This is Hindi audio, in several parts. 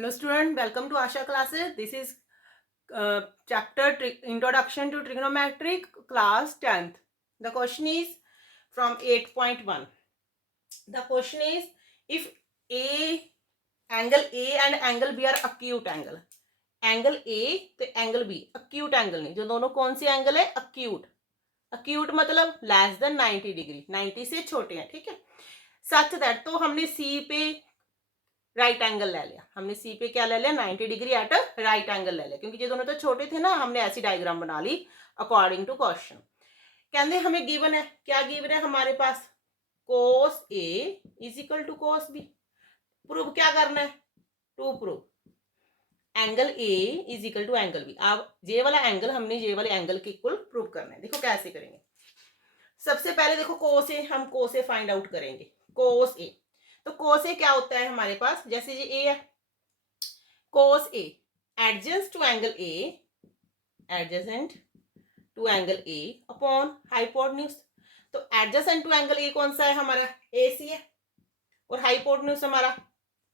Hello student, welcome to Asha classes. This is chapter Introduction to Trigonometric class 10th. The question is from 8.1. The question is if angle A and angle B are acute angle. Angle A तो एंगल बी अक्यूट एंगल नहीं, जो दोनों कौन सी एंगल है अक्यूट. अक्यूट मतलब लेस देन 90 डिग्री, 90 से छोटे हैं. ठीक है. सच दैट तो हमने सी पे राइट एंगल ले लिया, हमने सी पे क्या ले लिया 90 डिग्री एट राइट एंगल ले लिया, क्योंकि ये दोनों तो छोटे थे ना. हमने ऐसी डायग्राम बना ली अकॉर्डिंग टू क्वेश्चन. कहते हमें गिवन है, क्या गिवन है हमारे पास, cos A is equal to cos B. Prove क्या करना है, to prove angle A is equal to angle B. अब ये वाला एंगल हमने ये वाले एंगल के इक्वल प्रूव करना है. देखो कैसे करेंगे. सबसे पहले देखो कोस ए, हम कोस ए फाइंड आउट करेंगे. कोस ए, तो कोस ए क्या होता है हमारे पास, जैसे ये ए है, cos A adjacent to angle A, adjacent to angle A upon hypotenuse. तो एडजेसेंट टू एंगल ए कौन सा है हमारा, ए सी है, और हाइपोटेन्यूज हमारा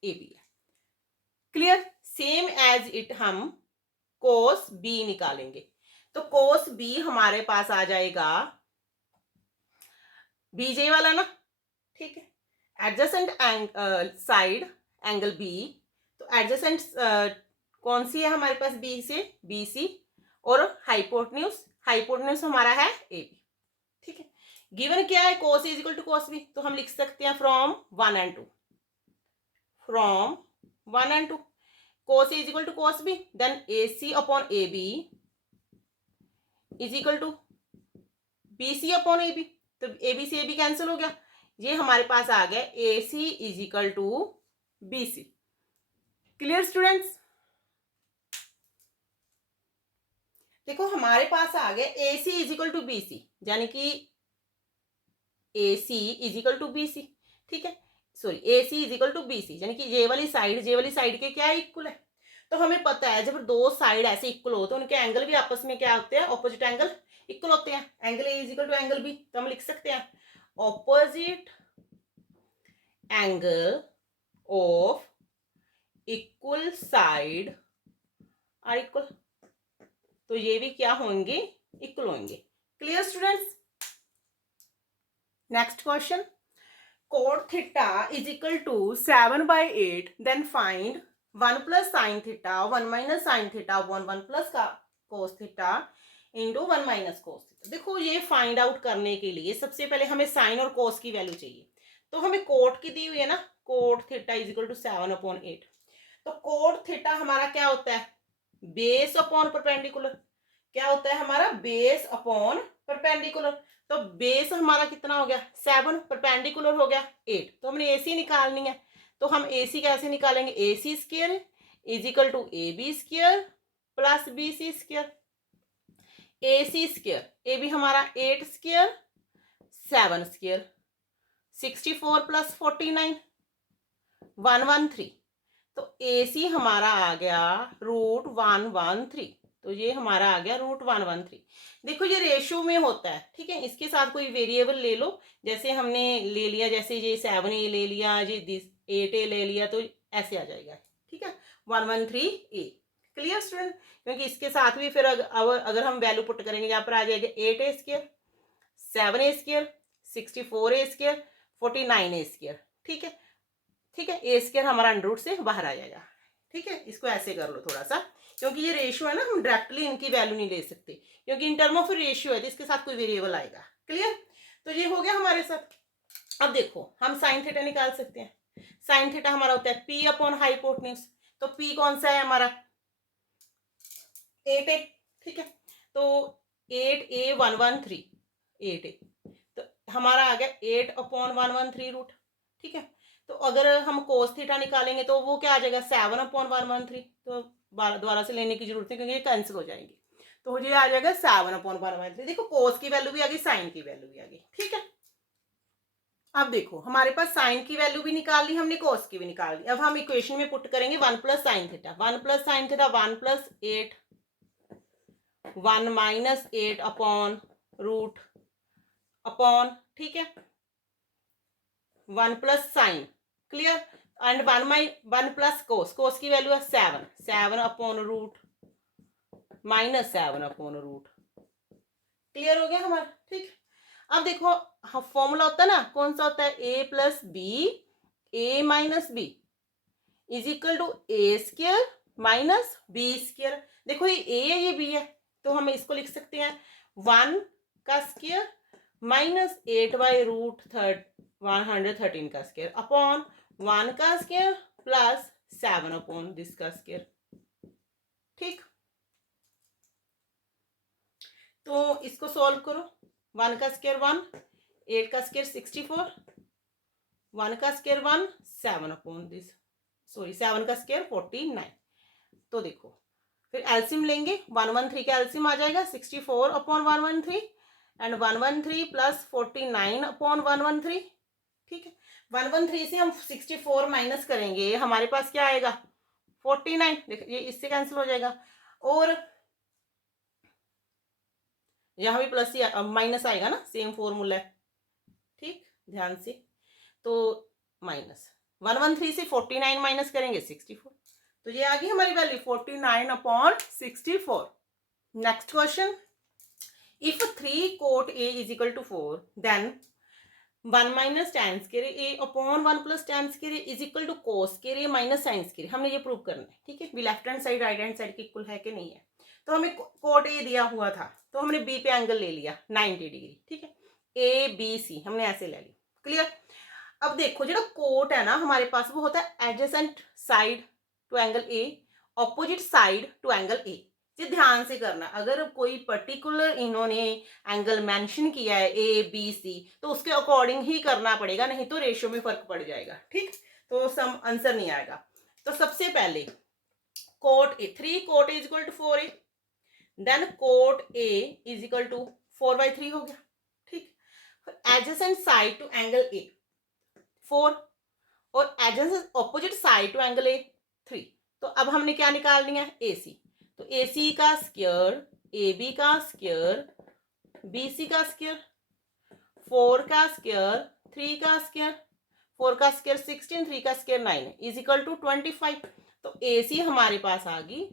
ए बी है. क्लियर. सेम एज इट हम कोस बी निकालेंगे. तो कोस बी हमारे पास आ जाएगा बीजे वाला ना. ठीक है. एडजेसेंट साइड एंगल बी, तो एडजेसेंट कौन सी है हमारे पास बी से, बी सी, और हाइपोटेन्यूज हमारा है ए बी. ठीक है. गिवन क्या है, cos is equal to cos B, तो हम लिख सकते हैं from 1 and 2, from 1 and 2 cos is equal to cos B, then A C upon A B is equal to B C upon A B. तो ए बी से ए बी कैंसिल हो गया, ये हमारे पास आ गया A C is equal to B C. Clear students. देखो हमारे पास आ गया A C is equal to B C, यानी कि A C is equal to B C. ठीक है. Sorry, A C is equal to B C, यानी कि ये वाली साइड के क्या इक्वल है. तो हमें पता है जब दो साइड ऐसे इक्वल हो तो उनके एंगल भी आपस में क्या होते हैं, ऑपोजिट एंगल इक्वल होते हैं. Angle A is equal to angle B, तो हम लिख सकते हैं opposite angle of equal side are equal. तो ये भी क्या होंगे, इक्वल होंगे. Clear students. Next question. cot theta is equal to 7/8, then find 1 plus sin theta 1 minus sin theta 1 plus cos theta into 1 minus cos theta. देखो ये फाइंड आउट करने के लिए सबसे पहले हमें साइन और कोस की वैल्यू चाहिए. तो हमें कोट की दी हुई है ना, cot theta is equal to 7/8. तो कोट थीटा हमारा क्या होता है, बेस अपॉन परपेंडिकुलर. क्या होता है हमारा, बेस अपॉन परपेंडिकुलर. तो बेस हमारा कितना हो गया 7, परपेंडिकुलर हो गया 8. तो हमने ए सी निकालनी है. तो हम ए सी कैसे निकालेंगे, A C square is equal to A B square plus B C square. A C square, A B हमारा 8 स्क्वायर 7 स्क्वायर 64 प्लस 49 113. तो ए सी हमारा आ गया √113. तो ये हमारा आ गया √113. देखो ये रेशियो में होता है. ठीक है. इसके साथ कोई वेरिएबल ले लो, जैसे हमने ले लिया, जैसे ये 7a ले लिया, ये 8a ले लिया, तो ऐसे आ जाएगा. ठीक है. 113a. Clear student. क्योंकि इसके साथ भी फिर अगर हम वैल्यू पुट करेंगे, यहाँ पर आ जाएगा 8a square 7a square 64a square 49a square. ठीक है. ठीक है. ए स्क्वायर हमारा अंडर रूट से बाहर आ जाएगा. ठीक है. इसको ऐसे कर लो थोड़ा सा, क्योंकि ये रेशियो है ना, हम डायरेक्टली इनकी वैल्यू नहीं ले सकते, क्योंकि इन टर्म ऑफ रेशियो है तो इसके साथ कोई वेरिएबल आएगा. क्लियर. तो ये हो गया हमारे साथ. अब देखो हम साइन थीटा निकाल सकते हैं. साइन थीटा हमारा होता है पी अपॉन हाइपोटेन्यूज. तो पी कौन सा है हमारा, 8a. ठीक है. तो 8a113 8a, तो हमारा आ गया 8/113 रूट. ठीक है. तो अगर हम कोस थीटा निकालेंगे तो वो क्या आ जाएगा 7/113. तो दोबारा से लेने की जरूरत है, क्योंकि ये कैंसिल हो जाएंगे. तो ये आ जाएगा 7/113. देखो कोस की वैल्यू भी आ गई, साइन की वैल्यू भी आ गई. ठीक है. अब देखो हमारे पास साइन की वैल्यू भी निकाल ली हमने, कोस की भी निकाल ली. अब हम इक्वेशन में पुट करेंगे 1 plus sine theta 1 plus sine theta 1 plus 8 1 minus 8 upon root upon. ठीक है. 1 plus sine. Clear. And 1 plus cos, cos की वैल्यू है 7, 7 upon root minus 7 upon root. Clear हो गया हमारा? ठीक। अब देखो फॉर्मूला होता है ना, कौन सा होता है, A plus B A minus B is equal to A square minus B square. देखो ये ए है ये बी है, तो हम इसको लिख सकते हैं 1 का स्क्र माइनस 8/√113 का स्क्र अपॉन 1 का स्क्र प्लस 7 अपॉन दिस का स्क्र। ठीक, तो इसको सॉल्व करो। 1 का स्क्र 1, 8 का स्क्र 64, 1 का स्क्र 1, 7 अपॉन दिस, सॉरी 7 का स्क्र 49। तो देखो फिर एल्सियम लेंगे, 113 का एल्सियम आ जाएगा 64 अपॉन 113 एंड 113 प्लस 49 अपॉन 113। ठीक है, 113 से हम 64 माइनस करेंगे, हमारे पास क्या आएगा 49। देखिए ये इससे कैंसिल हो जाएगा, और यहाँ भी प्लस माइनस आएगा ना, सेम फॉर्मूला है। ठीक, ध्यान से, तो माइनस 113 से 49 माइनस करेंगे 64, तो ये आ गई हमारी value 49 upon 64। Next question, if 3 cot A is equal to 4 then 1 minus tan square A upon 1 plus tan square A is equal to cos square A minus sin square A। हमने ये प्रूव करना है। ठीक है, भी left hand side right hand side के इक्वल है कि नहीं है। तो हमें कोट ए दिया हुआ था, तो हमने बी पे एंगल ले लिया 90 डिग्री। ठीक है, ए बी सी हमने ऐसे ले लिया। क्लियर। अब देखो जो कोट है ना हमारे पास, वो होता है adjacent side to angle A, opposite side to angle A. ये ध्यान से करना, अगर कोई पर्टिकुलर इन्होंने एंगल मेंशन किया है ए बी सी, तो उसके अकॉर्डिंग ही करना पड़ेगा, नहीं तो रेशियो में फर्क पड़ जाएगा। ठीक, तो सम आंसर नहीं आएगा। तो सबसे पहले cot A, 3 cot A is equal to 4a, then cot A is equal to 4/3 हो गया। ठीक, adjacent side to angle A 4 और adjacent opposite side to angle A 3। तो अब हमने क्या निकालनी है, ए सी। तो ए सी का स्क्वायर, ए बी का स्क्वायर, बी सी का स्क्वायर, 4 का स्क्वायर, 3 का स्क्वायर, 4 का स्क्वायर 16, 3 का स्क्वायर 9 इज इक्वल टू 25। तो ए सी हमारे पास आ गई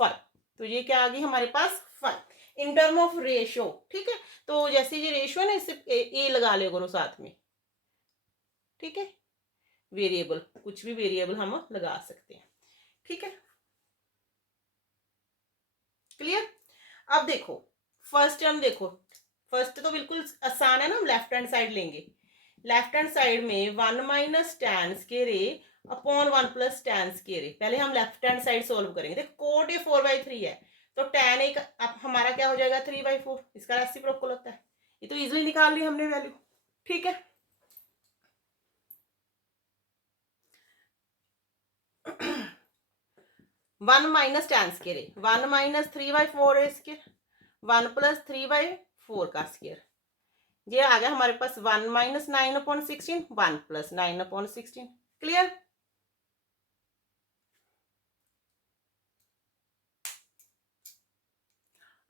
5। तो ये क्या आ गई हमारे पास 5 इन टर्म ऑफ रेशियो। ठीक है, तो जैसे ये रेशियो है ना, इससे ए लगा ले करो साथ में। ठीक है, वेरिएबल, कुछ भी वेरिएबल हम लगा सकते हैं। ठीक है, क्लियर। अब देखो फर्स्ट टर्म, देखो फर्स्ट तो बिल्कुल आसान है ना, हम लेफ्ट हैंड साइड लेंगे। लेफ्ट हैंड साइड में 1 माइनस टैन स्क्वायर ए अपॉन 1 प्लस टैन स्क्वायर ए। पहले हम लेफ्ट हैंड साइड सोल्व करेंगे। देखो कोट ए 4/3 है, तो टैन ए अब हमारा क्या हो जाएगा 3/4, इसका रेसिप्रोकल होता है। ये तो इजीली निकाल ली हमने वैल्यू। ठीक है, 1 माइनस टैन स्क्वायर ए, 1 माइनस 3/4 ए स्क्वायर, 1 प्लस 3/4 का स्क्वायर। ये आ गया हमारे पास 1 माइनस 9/16, 1 प्लस 9/16। क्लियर।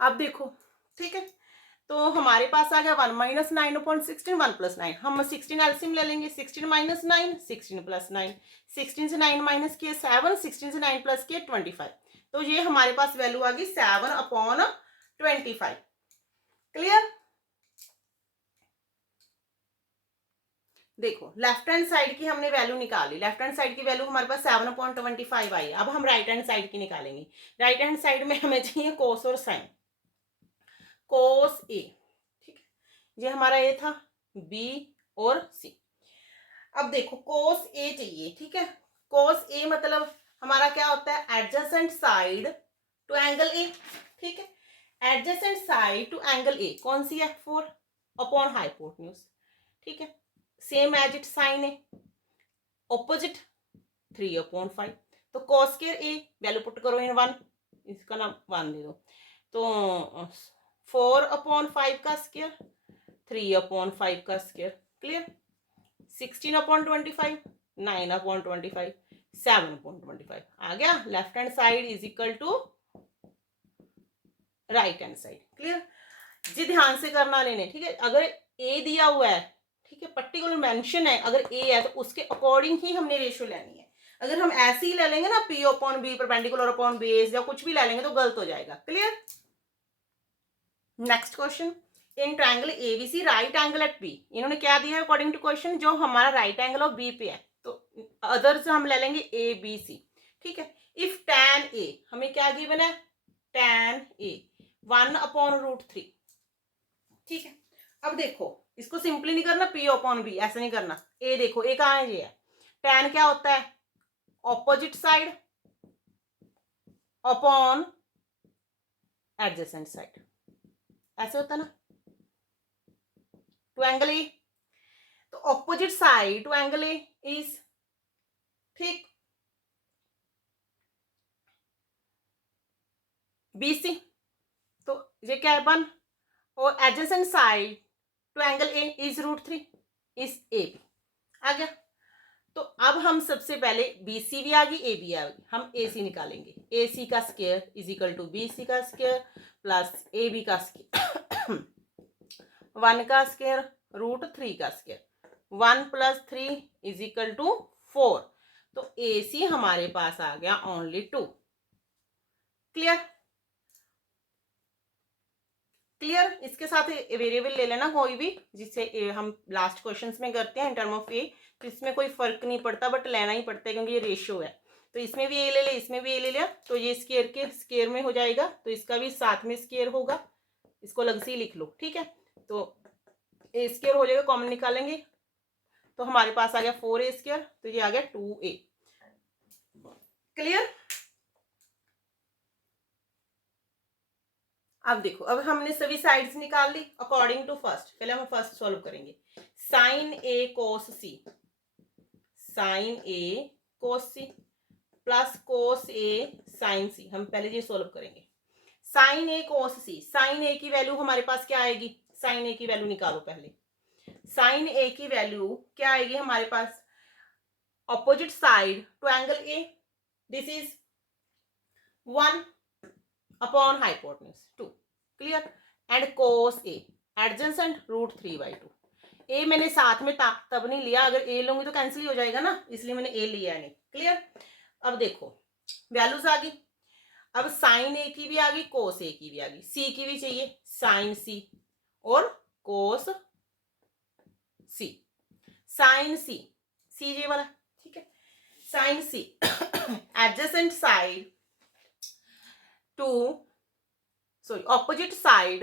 अब देखो, ठीक है, तो हमारे पास आ गया 1 माइनस 9/16, 1 प्लस 9। हम 16 एल्सियम ले लेंगे, 16 माइनस 9, 16 प्लस 9, 16 से 9 माइनस किए 7, 16 से 9 प्लस किए 25। तो ये हमारे पास वैल्यू आ गई 7/25। क्लियर। देखो लेफ्ट हैंड साइड की हमने वैल्यू निकाली, लेफ्ट हैंड साइड की वैल्यू हमारे पास 7/25 आई। अब हम राइट हैंड साइड की निकालेंगे। राइट हैंड साइड में हमें चाहिए कोस और साइन। कोस ए, ठीक है, ये हमारा ए था, बी और सी। अब देखो कोस ए चाहिए। ठीक है, कोस ए मतलब हमारा क्या होता है, adjacent side to angle A. ठीक है, adjacent side to angle A कौन सी है, 4 अपॉन हाइपोटेन्यूज। ठीक है, same as it sine A, opposite 3/5। तो cos square A value put करो इन 1, इसका नाम 1 दे दो। तो 4/5 का स्क्वायर, 3/5 का स्क्वायर। क्लियर। 16/25, 9/25, 7/25 आ गया। Left hand side is equal to right hand side. Clear जी, ध्यान से करना लेने। ठीक है, अगर ए दिया हुआ है, ठीक है, पर्टिकुलर मेंशन है, अगर ए है तो उसके अकॉर्डिंग ही हमने रेशियो लेनी है। अगर हम ऐसे ही ले लेंगे ना P upon B, perpendicular upon base या कुछ भी ले लेंगे तो गलत हो जाएगा। Clear. Next question, in triangle ABC right angle at B, इन्होंने क्या दिया है अकॉर्डिंग टू क्वेश्चन, जो हमारा राइट एंगल ऑफ बी पे है, तो अदर्स हम ले लेंगे ए बी सी। ठीक है, इफ tan ए, हमें क्या गिवन है, tan ए 1/√3। ठीक है, अब देखो इसको सिंपली नहीं करना पी अपॉन बी, ऐसा नहीं करना। ए देखो, ए कहाँ है, ये है। tan क्या होता है, opposite side upon adjacent side, ऐसे होता है ना, टू एंगल ए, तो opposite side to angle A is, ठीक, BC, तो ये क्या है 1, और adjacent side to angle A is √3 is AB। आ गया। तो अब हम सबसे पहले BC भी आ गई, A भी आ गई, हम AC निकालेंगे। AC का square is equal to BC का स्क्वायर प्लस AB का स्क्वायर 1 का स्क्वायर √3 का स्क्वायर, 1 + 3 इज इक्वल टू 4, तो AC हमारे पास आ गया ओनली 2। क्लियर। क्लियर। इसके साथ वेरिएबल ले लेना कोई भी, जिससे हम लास्ट क्वेश्चंस में करते हैं इन टर्म ऑफ ए, तो इसमें कोई फर्क नहीं पड़ता, बट लेना ही पड़ता है क्योंकि ये रेशियो है। तो इसमें भी ए ले ले, इसमें भी ए ले लिया, तो ये स्क्वायर के स्क्वायर में हो जाएगा, तो इसका भी साथ में स्क्वायर होगा, इसको अलग से ही लिख लो। ठीक है, तो ए स्क्वायर हो जाएगा, कॉमन निकालेंगे, तो हमारे पास आ गया 4a², तो ये आ गया 2a। क्लियर। अब देखो, अब हमने सभी साइड्स निकाल ली अकॉर्डिंग टू फर्स्ट। पहले हम फर्स्ट सॉल्व करेंगे, sine A cos C, sine A cos C plus cos A sine C, हम पहले ये सॉल्व करेंगे। Sine A cos C, sine ए की वैल्यू हमारे पास क्या आएगी, साइन ए की वैल्यू निकालो पहले। साइन ए की वैल्यू क्या आएगी हमारे पास, opposite side to angle A, this is 1 upon hypotenuse 2। Clear. And cos A adjacent √3/2। ए मैंने साथ में तब नहीं लिया, अगर ए लूंगी तो कैंसिल हो जाएगा ना, इसलिए मैंने ए लिया नहीं। क्लियर। अब देखो वैल्यूज आ गई, अब साइन ए की भी आ गई, कोस ए की भी आ गई, सी की भी चाहिए, साइन सी और कोस सी, साइन सी, सी जे वाला। ठीक है, sine C adjacent side to, sorry, opposite side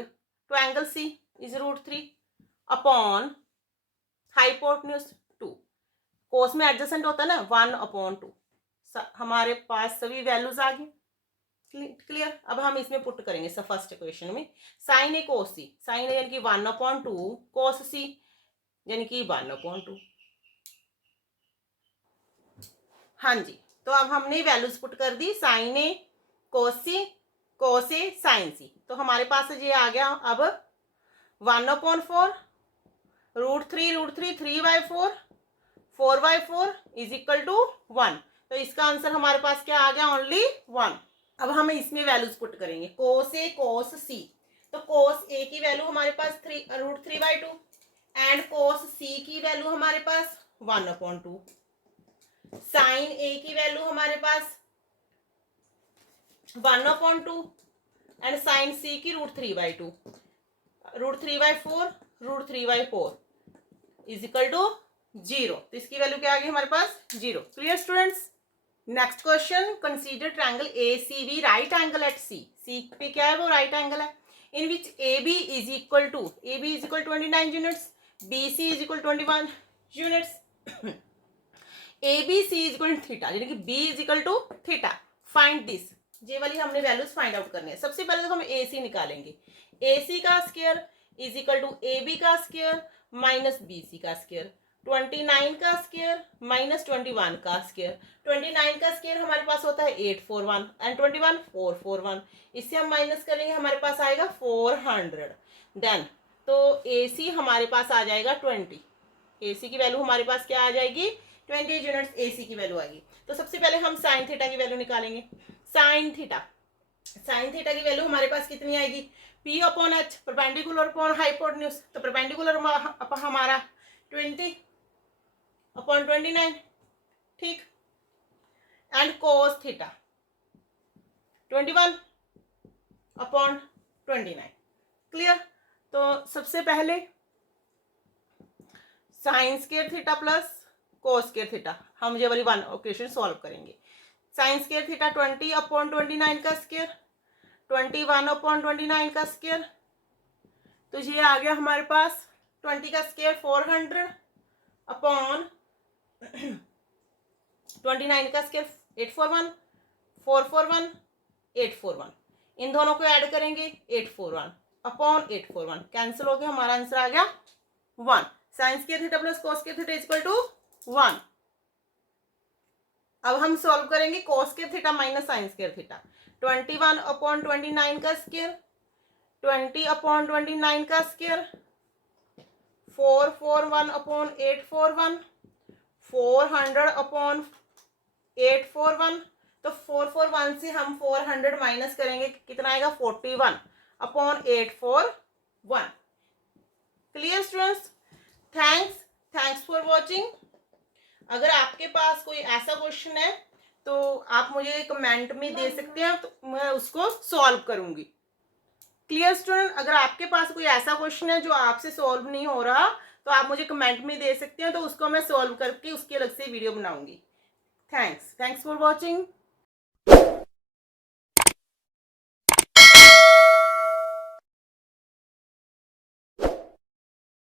to angle C is √3 upon hypotenuse 2। कोस में एडजेसेंट होता है ना 1/2। हमारे पास सभी वैल्यूज आ गई। क्लियर। अब हम इसमें पुट करेंगे सब फर्स्ट इक्वेशन में, sign A cos C, sine ए यानी कि 1/2, कोस सी यानी कि 1/2। हाँ जी, तो अब हमने वैल्यूज पुट कर दी, sign A cos C, cos A sine सी, तो हमारे पास ये आ गया अब 1/4 √3 3/4 4/4 इज इक्वल टू 1। तो इसका आंसर हमारे पास क्या आ गया, ओनली 1। अब हम इसमें वैल्यूज पुट करेंगे, कोस ए कोस सी, तो कोस ए की वैल्यू हमारे पास √3/2 एंड कोस सी की वैल्यू हमारे पास 1/2, साइन ए की वैल्यू हमारे पास 1/2 एंड साइन सी की √3/2, √3/4 √3/4 इज इक्वल टू 0। तो इसकी वैल्यू क्या आ गई हमारे पास, 0। Clear students. Next question, consider triangle ACB right angle at C। C पे क्या है, वो राइट एंगल है, in which AB is equal to 29 units, BC is equal 21 units, ABC is equal to theta, यानी कि B is equal to theta. Find this, ये वाली हमने वैल्यूज फाइंड आउट करनी है। सबसे पहले तो हम AC निकालेंगे, AC का square is equal to AB का स्क्वायर माइनस BC का स्क्वायर, 29 का स्क्वायर माइनस 21 का स्क्वायर। 29 का स्क्वायर हमारे पास होता है 841 एंड 21 441, इससे हम माइनस करेंगे, हमारे पास आएगा 400। देन तो AC हमारे पास आ जाएगा 20, AC की वैल्यू हमारे पास क्या आ जाएगी, 20 यूनिट्स AC की वैल्यू आएगी। तो सबसे पहले हम साइन थीटा की वैल्यू निकालेंगे। साइन थीटा की वैल्यू हमारे पास कितनी आएगी, P/H परपेंडिकुलर अपॉन हाइपोटेन्यूज, तो परपेंडिकुलर हमारा 20/29, ठीक। And cos theta 21/29, clear. तो सबसे पहले sign square theta plus cos square theta हम ये वाली वन इक्वेशन सॉल्व करेंगे। साइन स्क्वायर थीटा 20/29 का स्क्वायर, 21/29 का स्क्वायर, तो ये आ गया हमारे पास 20 का स्क्वायर 400/29 का स्क्वायर 841, 441, 841, इन दोनों को ऐड करेंगे 841/841, कैंसिल हो गया, हमारा आंसर आ गया 1। Sine square theta plus cos square theta equal to 1। अब हम सॉल्व करेंगे cos square theta minus sine square theta. 21/29 का स्क्वायर, 20/29 का स्क्वायर, 441/841, 400/841, तो 441 से हम 400 माइनस करेंगे, कितना आएगा 41/841। Clear students, thanks for watching. अगर आपके पास कोई ऐसा क्वेश्चन है तो आप मुझे कमेंट में दे सकते हैं, तो मैं उसको सॉल्व करूंगी। क्लियर स्टूडेंट, अगर आपके पास कोई ऐसा क्वेश्चन है जो आपसे सॉल्व नहीं हो रहा तो आप मुझे कमेंट में दे सकते हैं, तो उसको मैं सॉल्व करके उसकी अलग से वीडियो बनाऊंगी। Thanks for watching.